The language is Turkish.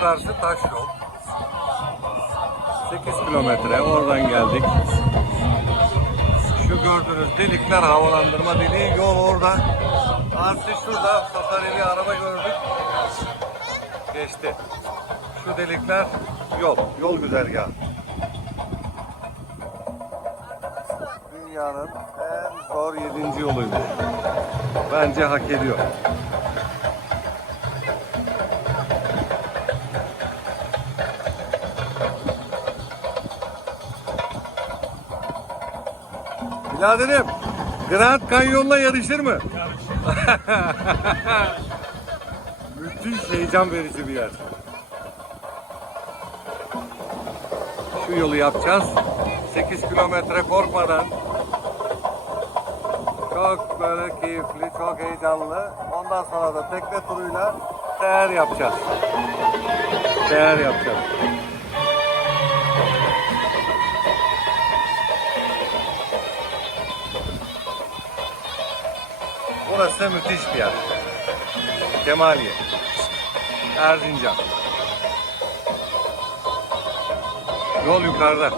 yukarısı taş yol. 8 kilometre oradan geldik. Şu gördüğünüz delikler havalandırma deliği yol orada. Artı şurada safarili araba gördük. Geçti. Şu delikler yol. Yol güzergahı. Dünyanın en zor 7. yoluymuş. Bence hak ediyor. Biraderim, Grand Canyon'la yarışır mı? Müthiş heyecan verici bir yer. Şu yolu yapacağız. 8 kilometre korkmadan. Çok böyle keyifli, çok heyecanlı. Ondan sonra da tekne turuyla değer yapacağız. Değer yapacağız. Burası müthiş bir yer. Kemaliye. Erzincan. Yol yukarıda.